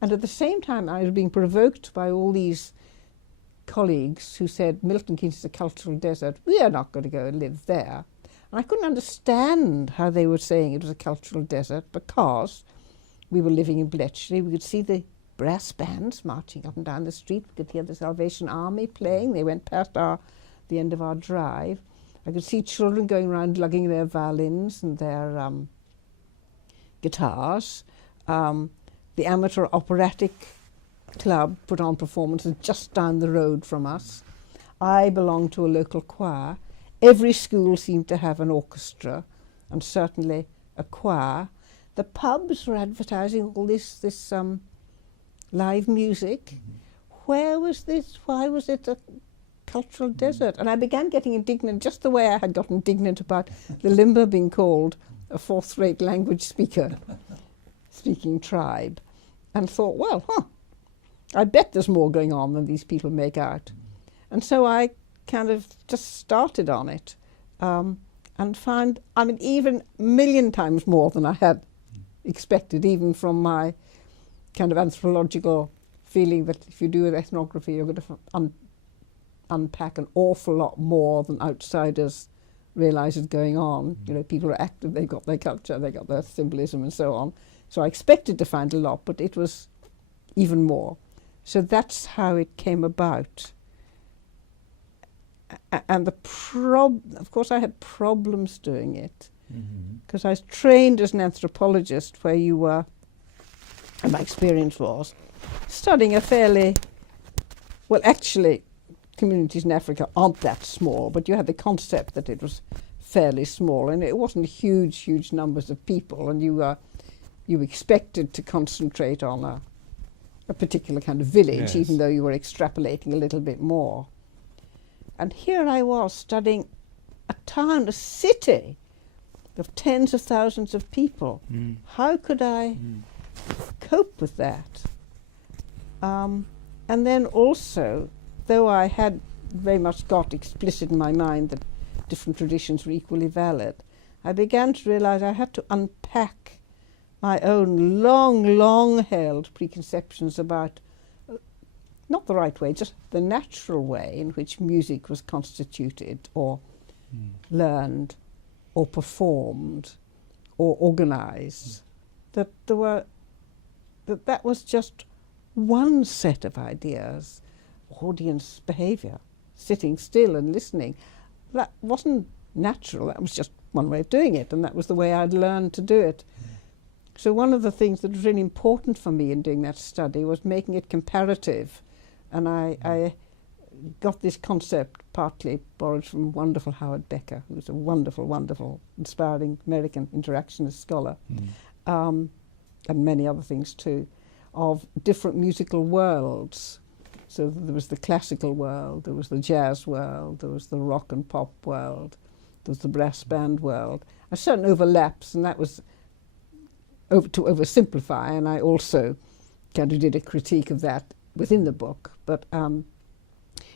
And at the same time, I was being provoked by all these colleagues who said, Milton Keynes is a cultural desert. We are not going to go and live there. And I couldn't understand how they were saying it was a cultural desert, because we were living in Bletchley. We could see the brass bands marching up and down the street. We could hear the Salvation Army playing. They went past the end of our drive. I could see children going around lugging their violins and their guitars. The amateur operatic club put on performances just down the road from us. I belonged to a local choir. Every school seemed to have an orchestra, and certainly a choir. The pubs were advertising all this live music. Where was this? Why was it a cultural desert? And I began getting indignant, just the way I had gotten indignant about the Limber being called a fourth-rate language speaking tribe, and thought, well, I bet there's more going on than these people make out. And so I kind of just started on it, and found, I mean, even a million times more than I had expected, even from my kind of anthropological feeling that if you do with ethnography, you're going to unpack an awful lot more than outsiders realise is going on. You know, people are active, they've got their culture, they've got their symbolism and so on. So I expected to find a lot, but it was even more. So that's how it came about. And of course I had problems doing it, because I was trained as an anthropologist, where you were, and my experience was, studying a fairly, well, actually, communities in Africa aren't that small, but you had the concept that it was fairly small, and it wasn't huge numbers of people, and you expected to concentrate on a particular kind of village, yes, even though you were extrapolating a little bit more. And here I was studying a town, a city of tens of thousands of people. How could I cope with that? And then also, though I had very much got explicit in my mind that different traditions were equally valid, I began to realize I had to unpack my own long held preconceptions about not the right way, just the natural way in which music was constituted or learned or performed or organized. That that was just one set of ideas. Audience behavior, sitting still and listening, that wasn't natural. That was just one way of doing it, and that was the way I'd learned to do it. So one of the things that was really important for me in doing that study was making it comparative. And I got this concept partly borrowed from wonderful Howard Becker, who's a wonderful, inspiring American interactionist scholar, and many other things too, of different musical worlds. So there was the classical world, there was the jazz world, there was the rock and pop world, there was the brass band world. A certain overlaps, and that was to oversimplify, and I also kind of did a critique of that within the book, but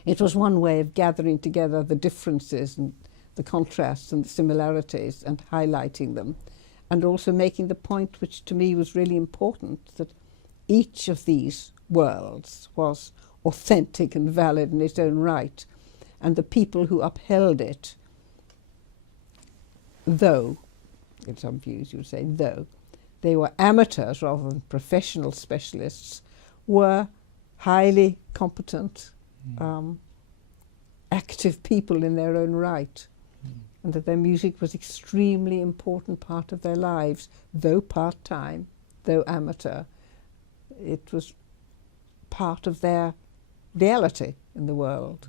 it was one way of gathering together the differences and the contrasts and the similarities and highlighting them, and also making the point, which to me was really important, that each of these worlds was authentic and valid in its own right, and the people who upheld it, though, in some views you would say, though they were amateurs rather than professional specialists, were highly competent, active people in their own right, and that their music was extremely important part of their lives, though part-time, though amateur. It was part of their reality in the world.